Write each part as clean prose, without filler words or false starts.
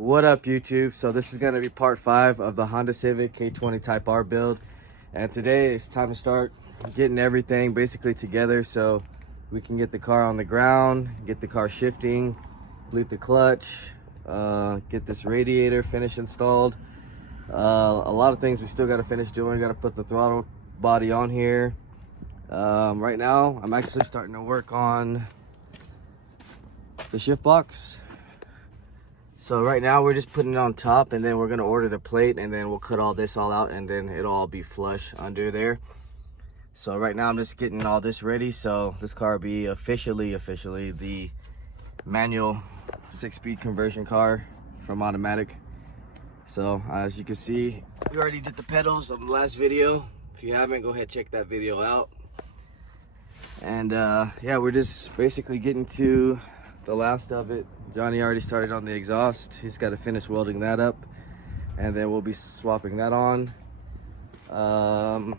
What up, YouTube? So this is going to be part 5 of the Honda Civic K20 Type R build, and today it's time to start getting everything basically together so we can get the car on the ground, get the car shifting, complete the clutch, get this radiator finish installed. A lot of things we still got to finish doing. Got to put the throttle body on here. Right now I'm actually starting to work on the shift box. So right now we're just putting it on top, and then we're gonna order the plate, and then we'll cut all this all out, and then it'll all be flush under there. So right now I'm just getting all this ready, so this car will be officially the manual 6-speed conversion car from automatic. So as you can see, we already did the pedals on the last video. If you haven't, go ahead, check that video out. And yeah, we're just basically getting to the last of it. Johnny already started on the exhaust. He's got to finish welding that up, and then we'll be swapping that on. Trying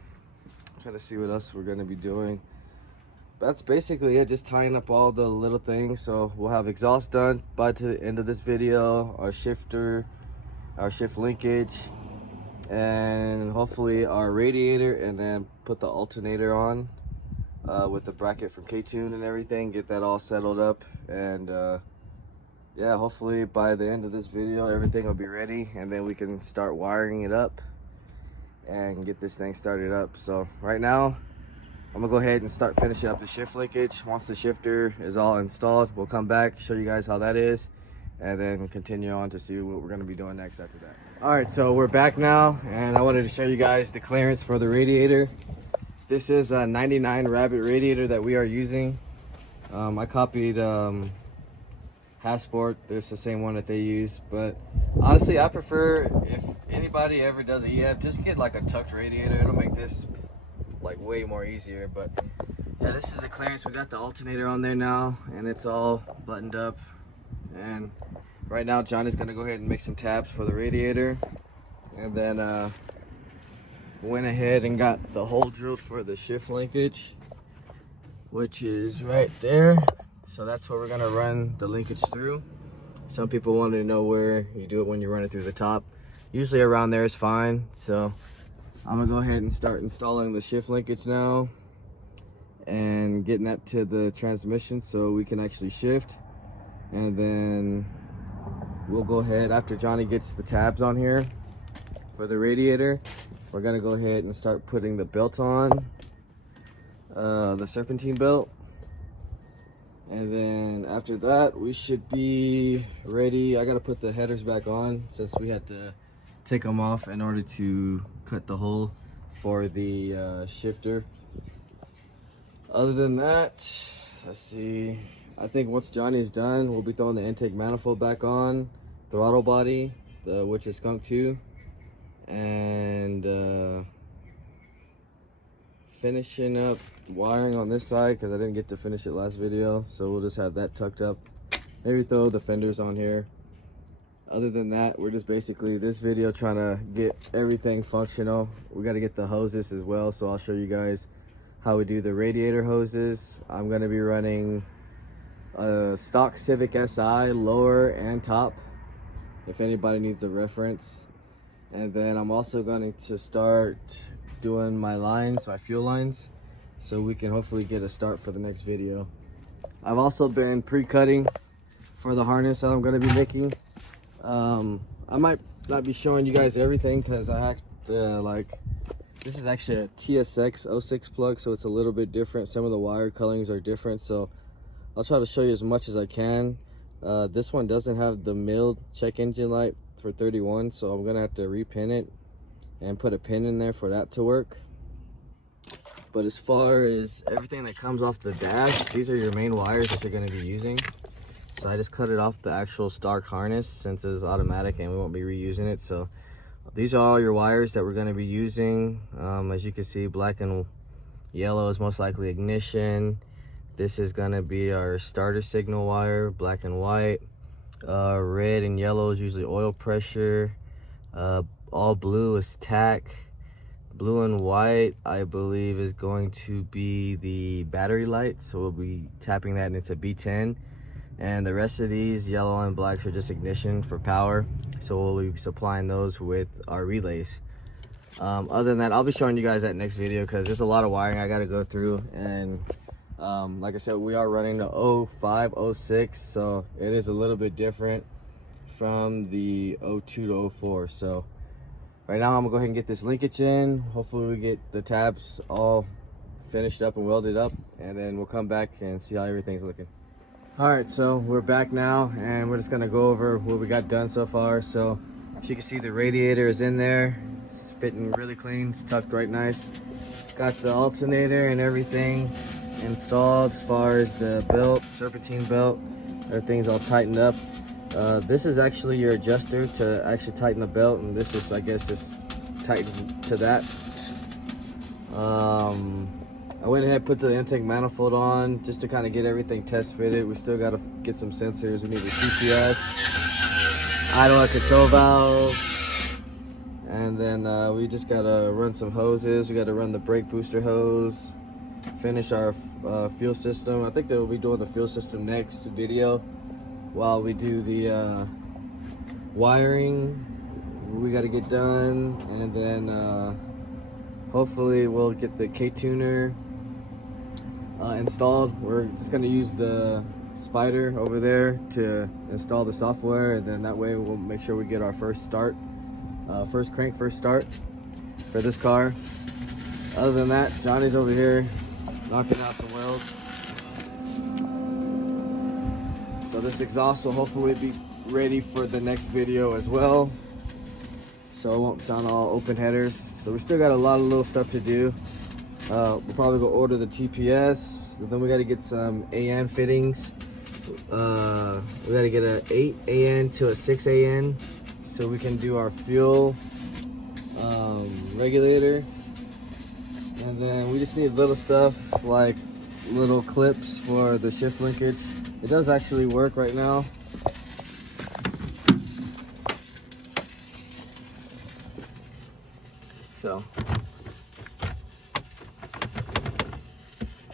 to see what else we're going to be doing. That's basically it, just tying up all the little things. So we'll have exhaust done by the end of this video, our shifter, our shift linkage, and hopefully our radiator, and then put the alternator on with the bracket from K20 and everything, get that all settled up. And yeah, hopefully by the end of this video everything will be ready, and then we can start wiring it up and get this thing started up. So right now I'm gonna go ahead and start finishing up the shift linkage. Once the shifter is all installed, we'll come back, show you guys how that is, and then continue on to see what we're gonna be doing next after that. All right, so we're back now, and I wanted to show you guys the clearance for the radiator. This is a 99 Rabbit radiator that we are using. I copied Passport. There's the same one that they use, but honestly I prefer, if anybody ever does an EF, just get like a tucked radiator. It'll make this like way more easier. But yeah, this is the clearance. We got the alternator on there now, and it's all buttoned up. And right now Johnny's gonna go ahead and make some tabs for the radiator, and then went ahead and got the hole drilled for the shift linkage, which is right there. So that's where we're gonna run the linkage through. Some people wanted to know where you do it when you run it through the top. Usually around there is fine. So I'm gonna go ahead and start installing the shift linkage now and getting that to the transmission so we can actually shift. And then we'll go ahead, after Johnny gets the tabs on here for the radiator, we're gonna go ahead and start putting the belt on, the serpentine belt. And then after that, we should be ready. I gotta put the headers back on since we had to take them off in order to cut the hole for the shifter. Other than that, let's see. I think once Johnny's done, we'll be throwing the intake manifold back on, throttle body, which is Skunk 2, and finishing up wiring on this side because I didn't get to finish it last video. So we'll just have that tucked up, maybe throw the fenders on here. Other than that, we're just basically this video trying to get everything functional. We got to get the hoses as well, so I'll show you guys how we do the radiator hoses. I'm going to be running a stock Civic SI lower and top, if anybody needs a reference. And then I'm also going to start doing my lines, my fuel lines, so we can hopefully get a start for the next video. I've also been pre-cutting for the harness that I'm going to be making. I might not be showing you guys everything because I have to, this is actually a TSX 06 plug, so it's a little bit different. Some of the wire colorings are different, so I'll try to show you as much as I can. This one doesn't have the milled check engine light for 31, so I'm gonna have to repin it and put a pin in there for that to work. But as far as everything that comes off the dash, these are your main wires that you're going to be using. So I just cut it off the actual stock harness since it's automatic and we won't be reusing it. So these are all your wires that we're going to be using. As you can see, black and yellow is most likely ignition. This is going to be our starter signal wire, black and white. Red and yellow is usually oil pressure. All blue is tack. Blue and white, I believe, is going to be the battery light. So we'll be tapping that, and it's a B10. and the rest of these yellow and blacks are just ignition for power, so we'll be supplying those with our relays. Other than that, I'll be showing you guys that next video because there's a lot of wiring I got to go through, and like I said, we are running the 05, 06, so it is a little bit different from the 02 to 04. So right now I'm gonna go ahead and get this linkage in. Hopefully we get the tabs all finished up and welded up, and then we'll come back and see how everything's looking. All right, so we're back now, and we're just gonna go over what we got done so far. So as you can see, the radiator is in there. It's fitting really clean. It's tucked right nice. Got the alternator and everything installed as far as the belt, serpentine belt. Everything's all tightened up. This is actually your adjuster to actually tighten the belt, and this is, I guess, just tightened to that. I went ahead and put the intake manifold on just to kind of get everything test fitted. We still got to get some sensors. We need the GPS, idle control valve, and then we just got to run some hoses. We got to run the brake booster hose, finish our fuel system. I think that we'll be doing the fuel system next video while we do the wiring we got to get done, and then hopefully we'll get the K-tuner installed. We're just going to use the spider over there to install the software, and then that way we'll make sure we get our first start, first crank, first start for this car. Other than that, Johnny's over here knocking out some welds. So this exhaust will hopefully be ready for the next video as well, so it won't sound all open headers. So we still got a lot of little stuff to do. We'll probably go order the TPS, and then we got to get some AN fittings. We got to get a 8 AN to a 6 AN so we can do our fuel regulator. And then we just need little stuff like little clips for the shift linkage. It does actually work right now. So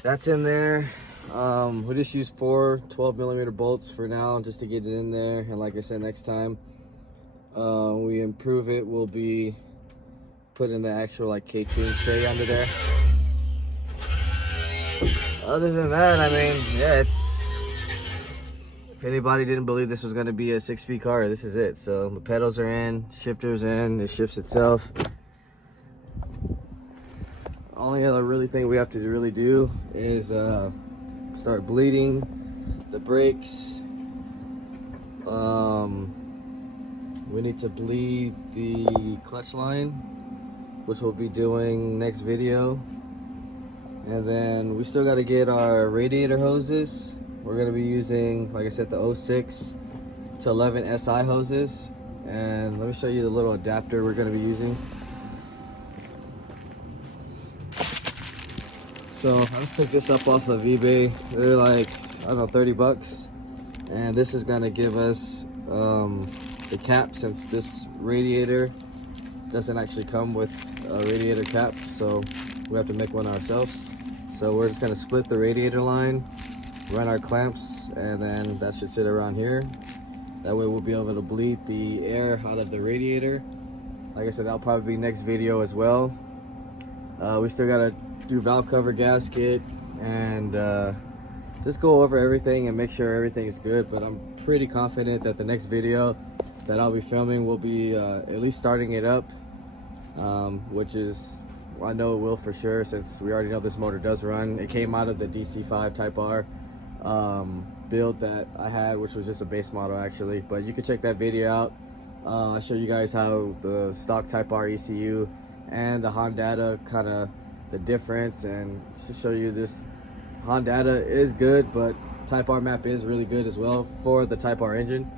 that's in there. We just use 4 12mm bolts for now just to get it in there, and like I said, next time we improve it, we'll be putting the actual like K-tune tray under there. Other than that, I mean, yeah, if anybody didn't believe this was going to be a 6-speed car, this is it. So the pedals are in, shifter's in, it shifts itself. Only other really thing we have to really do is start bleeding the brakes. We need to bleed the clutch line, which we'll be doing next video. And then we still got to get our radiator hoses. We're going to be using, like I said, the 06 to 11 SI hoses. And let me show you the little adapter we're going to be using. So I just picked this up off of eBay. They're like, I don't know, 30 bucks. And this is going to give us the cap, since this radiator doesn't actually come with a radiator cap, so we have to make one ourselves. So we're just going to split the radiator line, run our clamps, and then that should sit around here. That way we'll be able to bleed the air out of the radiator. Like I said, that'll probably be next video as well. We still got to do valve cover gasket and just go over everything and make sure everything is good. But I'm pretty confident that the next video that I'll be filming will be at least starting it up, which is, I know it will for sure, since we already know this motor does run. It came out of the dc5 Type R build that I had, which was just a base model actually, but you can check that video out. I'll show you guys how the stock Type R ECU and the Honda kind of the difference, and to show you this Honda is good, but Type R map is really good as well for the Type R engine.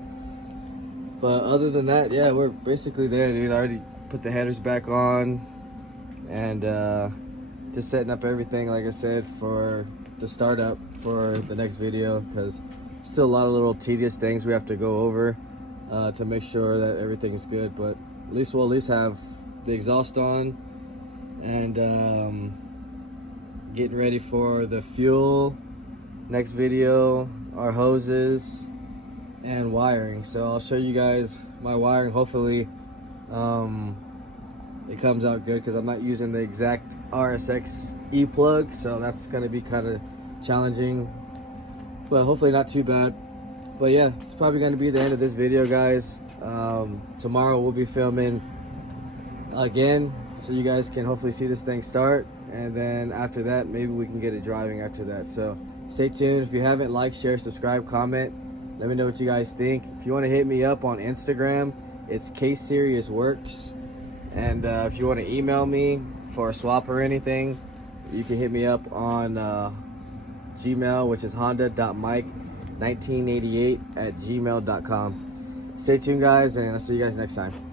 But other than that, yeah, we're basically there, dude. I already put the headers back on, and just setting up everything, like I said, for the startup for the next video, because still a lot of little tedious things we have to go over to make sure that everything is good. But we'll at least have the exhaust on, and getting ready for the fuel next video. our hoses and wiring. So I'll show you guys my wiring. Hopefully it comes out good, because I'm not using the exact RSX e-plug, so that's going to be kind of challenging, but hopefully not too bad. But yeah, it's probably going to be the end of this video, guys. Tomorrow we'll be filming again, so you guys can hopefully see this thing start, and then after that maybe we can get it driving after that. So stay tuned. If you haven't, like, share, subscribe, comment, let me know what you guys think. If you want to hit me up on Instagram, it's KSeriousWorks. And if you want to email me for a swap or anything, you can hit me up on Gmail, which is honda.mike1988@gmail.com. Stay tuned, guys, and I'll see you guys next time.